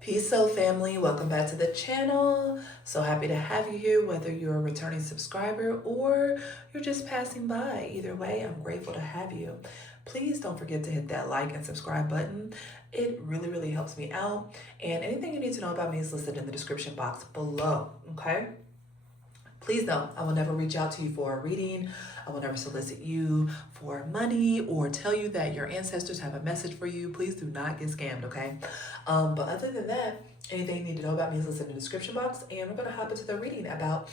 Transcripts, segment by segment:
Peace, soul family. Welcome back to the channel. So happy to have you here, whether you're a returning subscriber or you're just passing by. Either way, I'm grateful to have you. Please don't forget to hit that like and subscribe button. It really helps me out. And anything you need to know about me is listed in the description box below, okay? Please know I will never reach out to you for a reading. I will never solicit you for money or tell you that your ancestors have a message for you. Please do not get scammed, okay? But other than that, anything you need to know about me is listed in the description box. And we're going to hop into the reading about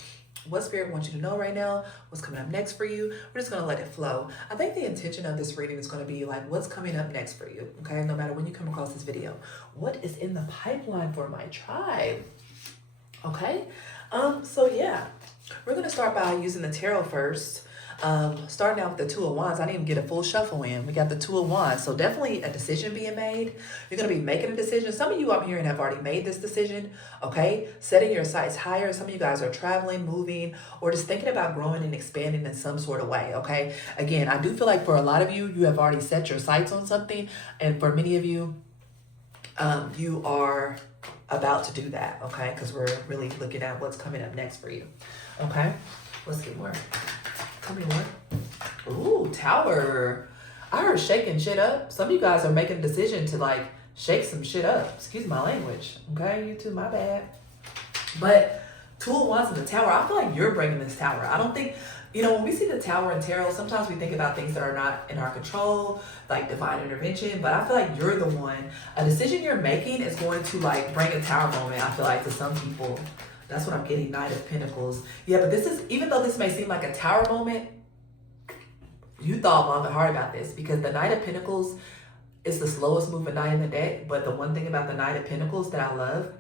what Spirit wants you to know right now, what's coming up next for you. We're just going to let it flow. I think the intention of this reading is going to be like, what's coming up next for you, okay? No matter when you come across this video. What is in the pipeline for my tribe? Okay? So yeah. We're going to start by using the tarot first. Starting out with the Two of Wands. I didn't even get a full shuffle in. We got the Two of Wands. So definitely a decision being made. You're going to be making a decision. Some of you up here have already made this decision. Okay. Setting your sights higher. Some of you guys are traveling, moving, or just thinking about growing and expanding in some sort of way. Okay. Again, I do feel like for a lot of you, you have already set your sights on something. And for many of you, you are about to do that. Okay. Because we're really looking at what's coming up next for you. Okay, let's get more. Come here, more. Ooh, Tower. I heard shaking shit up. Some of you guys are making a decision to like shake some shit up. Excuse my language. Okay, you too, my bad. But Two of Wands in the Tower, I feel like you're bringing this Tower. I don't think, when we see the Tower in tarot, sometimes we think about things that are not in our control, like divine intervention, but I feel like you're the one. A decision you're making is going to like bring a Tower moment, I feel like, to some people. That's what I'm getting, Knight of Pentacles. Yeah, but this is, even though this may seem like a Tower moment, you thought long and hard about this because the Knight of Pentacles is the slowest moving knight in the deck. But the one thing about the Knight of Pentacles that I love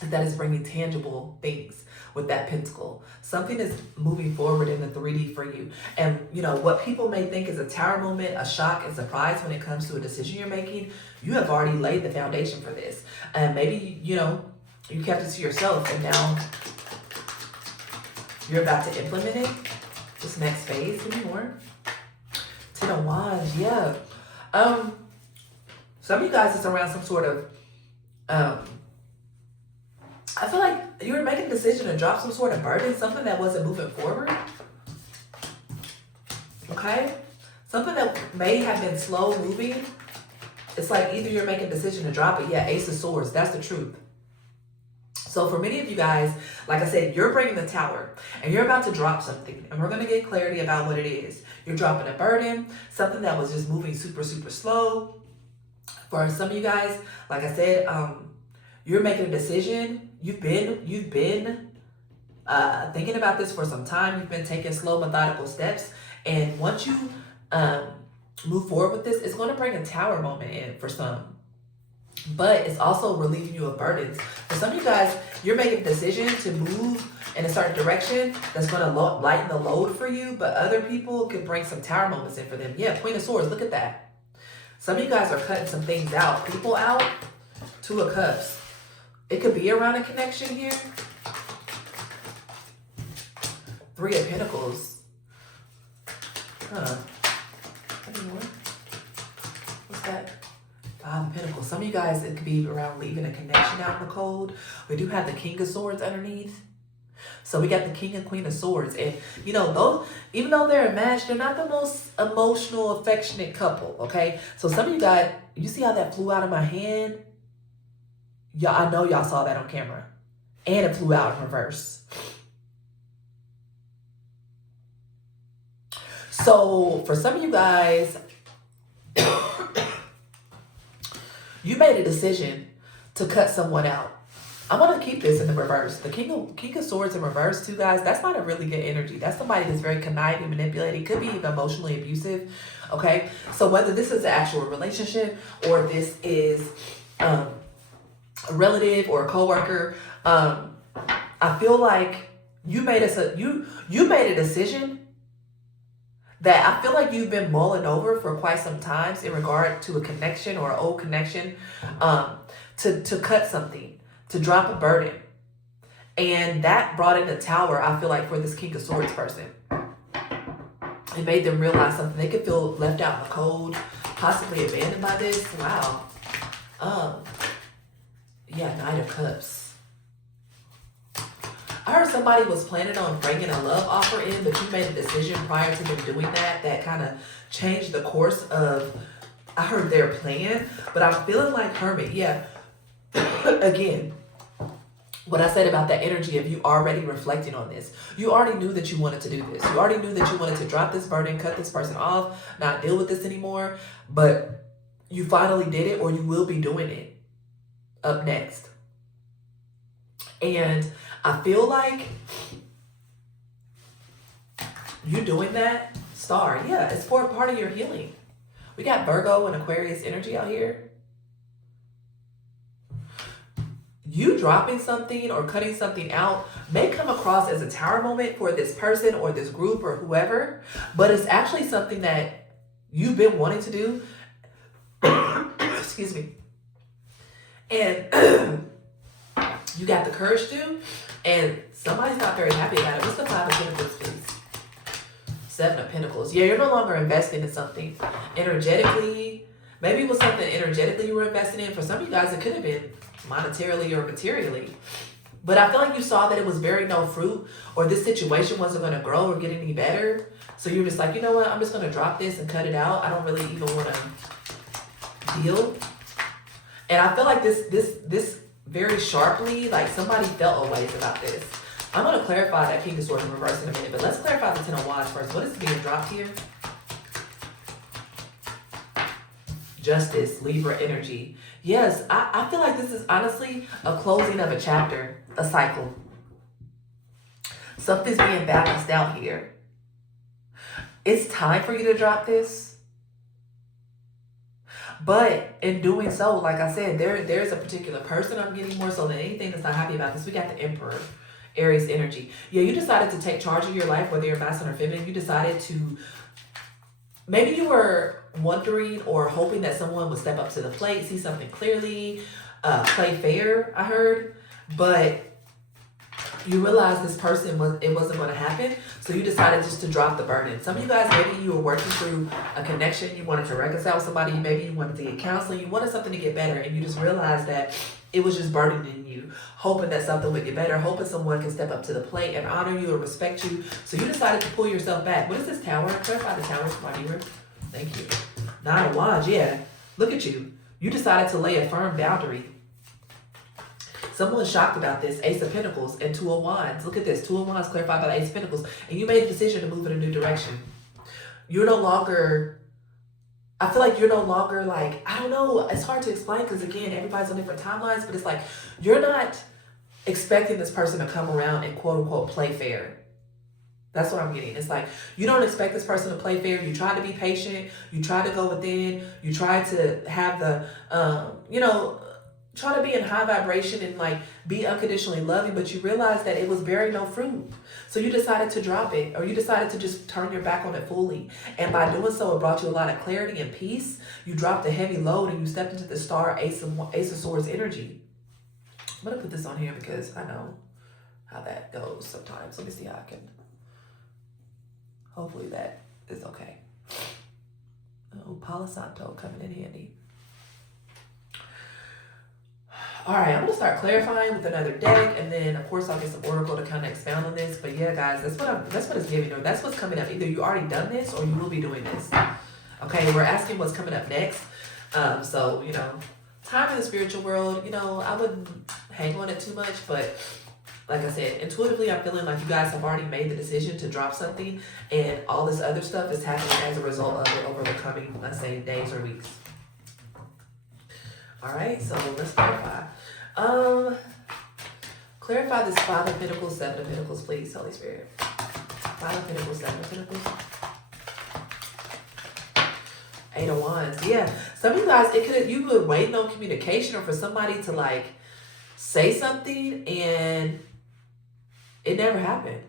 is that it's bringing tangible things with that pentacle. Something is moving forward in the 3D for you. And, what people may think is a Tower moment, a shock and surprise when it comes to a decision you're making, you have already laid the foundation for this. And maybe, you kept it to yourself and now you're about to implement it. This next phase, give me more. Ten of Wands, yeah. Some of you guys is around some sort of, I feel like you were making a decision to drop some sort of burden, something that wasn't moving forward. Okay? Something that may have been slow moving. It's like either you're making a decision to drop it. Yeah, Ace of Swords, that's the truth. So for many of you guys, like I said, you're bringing the Tower and you're about to drop something and we're going to get clarity about what it is. You're dropping a burden, something that was just moving super slow. For some of you guys, like I said, you're making a decision. You've been thinking about this for some time. You've been taking slow, methodical steps. And once you move forward with this, it's going to bring a Tower moment in for some. But it's also relieving you of burdens. For some of you guys, you're making a decision to move in a certain direction that's going to lighten the load for you. But other people could bring some Tower moments in for them. Yeah, Queen of Swords, look at that. Some of you guys are cutting some things out. People out. Two of Cups. It could be around a connection here. Three of Pentacles. Huh. What's that? Five of Pentacles. Some of you guys, it could be around leaving a connection out in the cold. We do have the King of Swords underneath. So we got the King and Queen of Swords. And, those, even though they're a match, they're not the most emotional, affectionate couple, okay? So some of you guys, you see how that flew out of my hand? Y'all, I know y'all saw that on camera. And it flew out in reverse. So for some of you guys, you made a decision to cut someone out. I'm going to keep this in the reverse. The King of Swords in reverse too, guys, that's not a really good energy. That's somebody that's very conniving, manipulating, could be even emotionally abusive, okay? So whether this is an actual relationship or this is a relative or a coworker, I feel like you made a decision that I feel like you've been mulling over for quite some time in regard to a connection or an old connection, to cut something, to drop a burden. And that brought in the Tower, I feel like, for this King of Swords person. It made them realize something. They could feel left out in the cold, possibly abandoned by this. Wow. Yeah, Cups. I heard somebody was planning on bringing a love offer in, but you made a decision prior to them doing that kind of changed the course of, I heard, their plan. But I'm feeling like Hermit, yeah. Again, what I said about that energy of you already reflecting on this. You already knew that you wanted to do this. You already knew that you wanted to drop this burden, cut this person off, not deal with this anymore. But you finally did it, or you will be doing it up next. And I feel like you doing that, Star, yeah, it's for a part of your healing. We got Virgo and Aquarius energy out here. You dropping something or cutting something out may come across as a tower moment for this person or this group or whoever, but it's actually something that you've been wanting to do. Excuse me. And you got the courage to, and somebody's not very happy about it. What's the Five of Pentacles, please? Seven of Pentacles. Yeah, you're no longer investing in something energetically. Maybe it was something energetically you were investing in. For some of you guys, it could have been monetarily or materially. But I feel like you saw that it was bearing no fruit, or this situation wasn't going to grow or get any better. So you're just like, you know what? I'm just going to drop this and cut it out. I don't really even want to deal. And I feel like this very sharply, like somebody felt a ways about this. I'm going to clarify that King of Swords in reverse in a minute, but let's clarify the Ten of Wands first. What is being dropped here? Justice, Libra energy. Yes, I feel like this is honestly a closing of a chapter, a cycle. Something's being balanced out here. It's time for you to drop this. But in doing so, like I said, there's a particular person I'm getting more so than anything that's not happy about this. We got the Emperor, Aries energy. Yeah, you decided to take charge of your life, whether you're masculine or feminine. You decided to, maybe you were wondering or hoping that someone would step up to the plate, see something clearly, play fair, I heard. But you realized this person, it wasn't going to happen. So you decided just to drop the burden. Some of you guys, maybe you were working through a connection. You wanted to reconcile with somebody. Maybe you wanted to get counseling. You wanted something to get better. And you just realized that it was just burdening you, hoping that something would get better, hoping someone can step up to the plate and honor you or respect you. So you decided to pull yourself back. What is this Tower? Clarify the Tower for my viewer. Thank you. Nine of Wands, yeah. Look at you. You decided to lay a firm boundary. Someone's shocked about this. Ace of Pentacles and Two of Wands. Look at this. Two of Wands clarified by the Ace of Pentacles. And you made a decision to move in a new direction. You're no longer, I feel like you're no longer like, I don't know. It's hard to explain because, again, everybody's on different timelines. But it's like you're not expecting this person to come around and quote unquote play fair. That's what I'm getting. It's like you don't expect this person to play fair. You try to be patient. You try to go within. You try to have the, try to be in high vibration and like be unconditionally loving, but you realize that it was bearing no fruit. So you decided to drop it, or you decided to just turn your back on it fully. And by doing so, it brought you a lot of clarity and peace. You dropped a heavy load and you stepped into the Star Ace of Swords energy. I'm going to put this on here because I know how that goes sometimes. Let me see how I can, hopefully that is okay. Oh, Palo Santo coming in handy. All right, I'm going to start clarifying with another deck, and then, of course, I'll get some oracle to kind of expound on this. But yeah, guys, that's what it's giving, or that's what's coming up. Either you already done this, or you will be doing this. Okay, we're asking what's coming up next. So, time in the spiritual world, I wouldn't hang on it too much, but like I said, intuitively, I'm feeling like you guys have already made the decision to drop something, and all this other stuff is happening as a result of it over the coming, let's say, days or weeks. All right, so let's clarify. Clarify this Five of Pentacles, Seven of Pentacles, please, Holy Spirit. Five of Pentacles, Seven of Pentacles. Eight of Wands. Yeah, some of you guys, you were waiting on communication or for somebody to like say something and it never happened.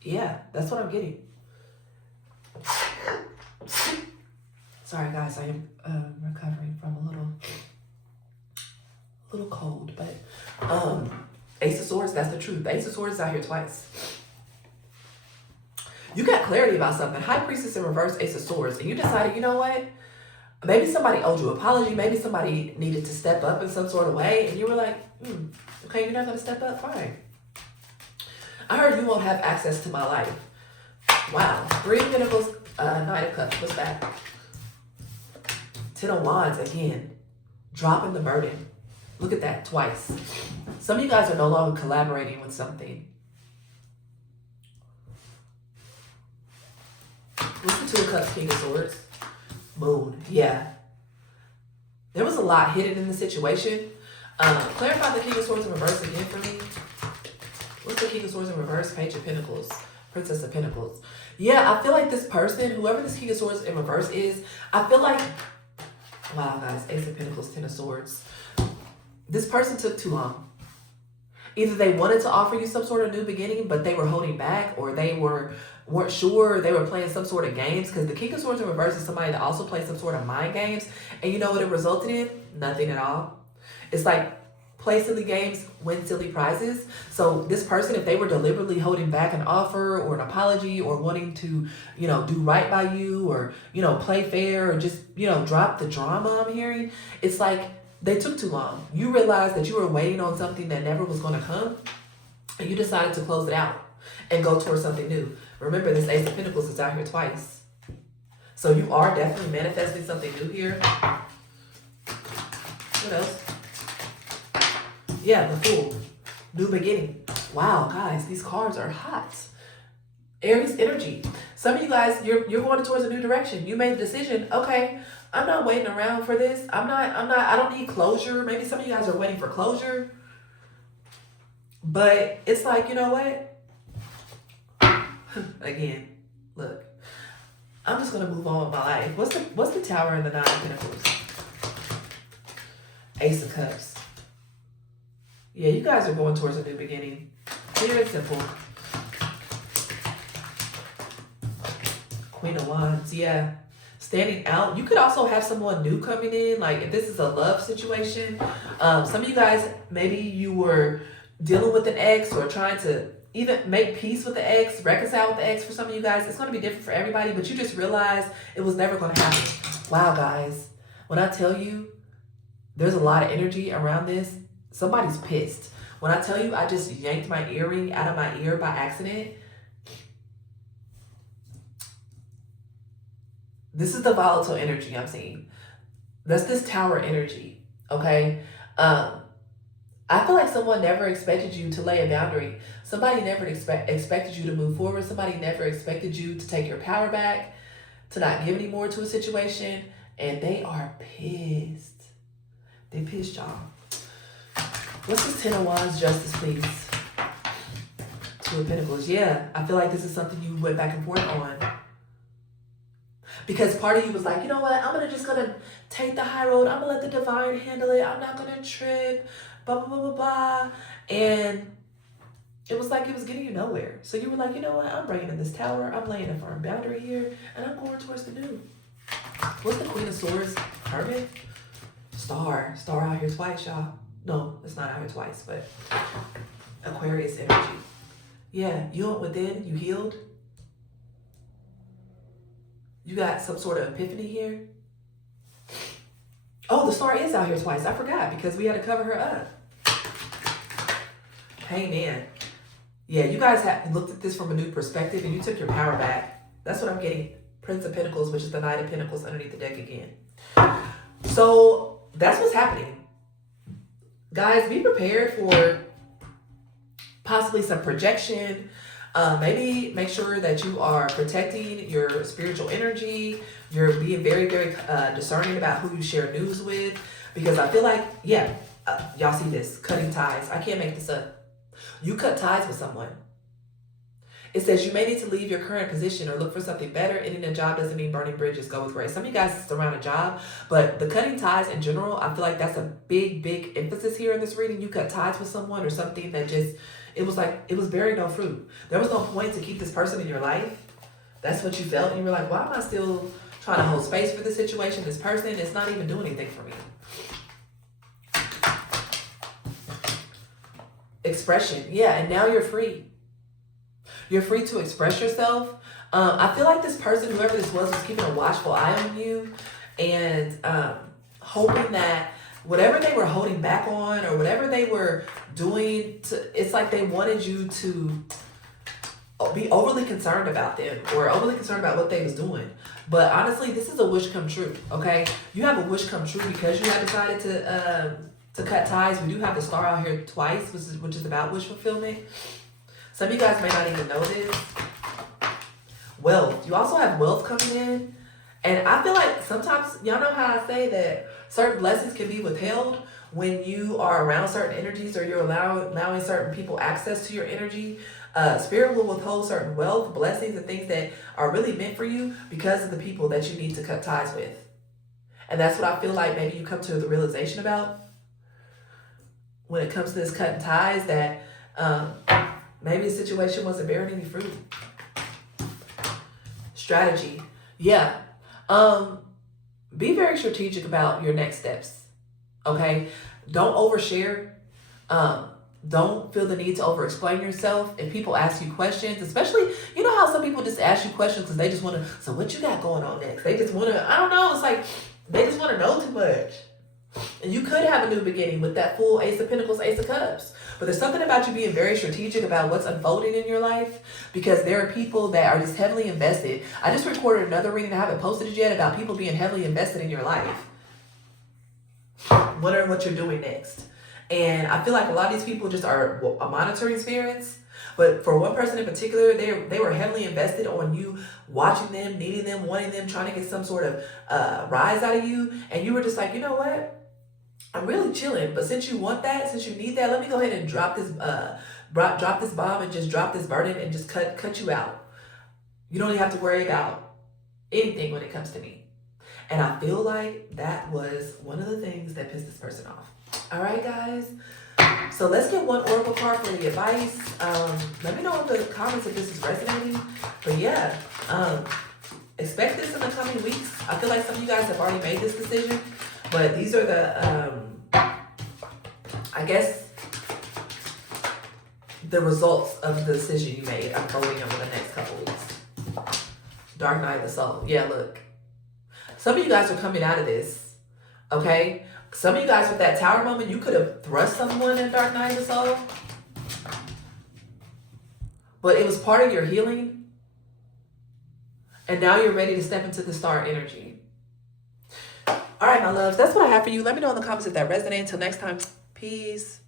Yeah, that's what I'm getting. Sorry guys, I am recovering from a little cold, but Ace of Swords, that's the truth. Ace of Swords is out here twice. You got clarity about something. High Priestess in reverse, Ace of Swords, and you decided, you know what? Maybe somebody owed you an apology. Maybe somebody needed to step up in some sort of way. And you were like, okay, you're not going to step up? Fine. I heard you won't have access to my life. Wow. 3 of Pentacles, Knight of Cups. What's that? 10 of Wands again. Dropping the burden. Look at that twice. Some of you guys are no longer collaborating with something. What's the 2 of Cups, King of Swords? Moon. Yeah. There was a lot hidden in the situation. Clarify the King of Swords in reverse again for me. What's the King of Swords in reverse? Page of Pentacles. Princess of Pentacles. Yeah, I feel like this person, whoever this King of Swords in reverse is, I feel like, wow guys, Ace of Pentacles, 10 of Swords. This person took too long. Either they wanted to offer you some sort of new beginning, but they were holding back, or they weren't sure, they were playing some sort of games, because the King of Swords in reverse is somebody that also plays some sort of mind games. And you know what it resulted in? Nothing at all. It's like, play silly games, win silly prizes. So this person, if they were deliberately holding back an offer or an apology, or wanting to, you know, do right by you, or, you know, play fair, or just, you know, drop the drama I'm hearing, it's like they took too long. You realized that you were waiting on something that never was going to come, and you decided to close it out and go towards something new. Remember, this Ace of Pentacles is out here twice. So you are definitely manifesting something new here. What else? Yeah, the Fool. New beginning. Wow, guys, these cards are hot. Aries energy. Some of you guys, you're going towards a new direction. You made the decision, okay, I'm not waiting around for this. I don't need closure. Maybe some of you guys are waiting for closure. But it's like, you know what? Again, look. I'm just gonna move on with my life. What's the Tower and the 9 of Pentacles? Ace of Cups. Yeah, you guys are going towards a new beginning. Clear and simple. Queen of Wands, yeah. Standing out. You could also have someone new coming in. Like, if this is a love situation. Some of you guys, maybe you were dealing with an ex, or trying to even make peace with the ex, reconcile with the ex. For some of you guys, it's going to be different for everybody, but you just realized it was never going to happen. Wow, guys. When I tell you, there's a lot of energy around this. Somebody's pissed. When I tell you I just yanked my earring out of my ear by accident, this is the volatile energy I'm seeing. That's this Tower energy, okay? I feel like someone never expected you to lay a boundary. Somebody never expected you to move forward. Somebody never expected you to take your power back, to not give any more to a situation, and they are pissed. They pissed, y'all. What's this 10 of Wands justice, please? 2 of Pentacles. Yeah, I feel like this is something you went back and forth on. Because part of you was like, you know what? I'm just going to take the high road. I'm going to let the divine handle it. I'm not going to trip. Blah, blah, blah, blah, blah. And it was like it was getting you nowhere. So you were like, you know what? I'm bringing in this Tower. I'm laying a firm boundary here. And I'm going towards the new. What's the Queen of Swords? Hermit? Star. Star out here twice, y'all. No, it's not out here twice, but Aquarius energy. Yeah, you went within, you healed. You got some sort of epiphany here. Oh, the Star is out here twice. I forgot because we had to cover her up. Hey, man. Yeah, you guys have looked at this from a new perspective and you took your power back. That's what I'm getting. Prince of Pentacles, which is the Knight of Pentacles underneath the deck again. So that's what's happening. Guys, be prepared for possibly some projection. Maybe make sure that you are protecting your spiritual energy. You're being very, very discerning about who you share news with. Because I feel like, yeah, y'all see this, cutting ties. I can't make this up. You cut ties with someone. It says you may need to leave your current position or look for something better. Ending a job doesn't mean burning bridges. Go with grace. Some of you guys it's around a job, but the cutting ties in general, I feel like that's a big, big emphasis here in this reading. You cut ties with someone or something that just, it was like, it was bearing no fruit. There was no point to keep this person in your life. That's what you felt. And you were like, why am I still trying to hold space for this situation? This person is not even doing anything for me. Expression. Yeah, and now you're free. You're free to express yourself. I feel like this person, whoever this was keeping a watchful eye on you. and hoping that whatever they were holding back on or whatever they were doing, it's like they wanted you to be overly concerned about them or overly concerned about what they was doing. But honestly, this is a wish come true, okay? You have a wish come true because you have decided to cut ties. We do have the star out here twice, which is about wish fulfillment. Some of you guys may not even know this. Wealth. You also have wealth coming in. And I feel like sometimes, y'all know how I say that certain blessings can be withheld when you are around certain energies or you're allowing certain people access to your energy. Spirit will withhold certain wealth, blessings, and things that are really meant for you because of the people that you need to cut ties with. And that's what I feel like maybe you come to the realization about when it comes to this cutting ties, that maybe the situation wasn't bearing any fruit. Strategy. Yeah. Be very strategic about your next steps. Okay? Don't overshare. Don't feel the need to over-explain yourself. If people ask you questions, especially, you know how some people just ask you questions because they just want to, so what you got going on next? They just want to, I don't know, it's like, they just want to know too much. And you could have a new beginning with that full Ace of Pentacles, Ace of Cups. But there's something about you being very strategic about what's unfolding in your life, because there are people that are just heavily invested. I just recorded another reading, I haven't posted it yet, about people being heavily invested in your life. Wondering what you're doing next. And I feel like a lot of these people just are monitoring spirits. But for one person in particular, they were heavily invested on you, watching them, needing them, wanting them, trying to get some sort of rise out of you. And you were just like, you know what? I'm really chilling, but since you want that, since you need that, let me go ahead and drop this bomb and just drop this burden and just cut you out. You don't even have to worry about anything when it comes to me. And I feel like that was one of the things that pissed this person off. All right, guys. So let's get one oracle card for the advice. Let me know in the comments if this is resonating. But yeah, expect this in the coming weeks. I feel like some of you guys have already made this decision, but these are the, I guess, the results of the decision you made unfolding over the next couple weeks. Dark Night of the Soul. Yeah, look. Some of you guys are coming out of this, okay? Some of you guys with that Tower moment, you could have thrust someone in Dark Night of the Soul. But it was part of your healing. And now you're ready to step into the star energy. All right, my loves, that's what I have for you. Let me know in the comments if that resonates. Until next time, peace.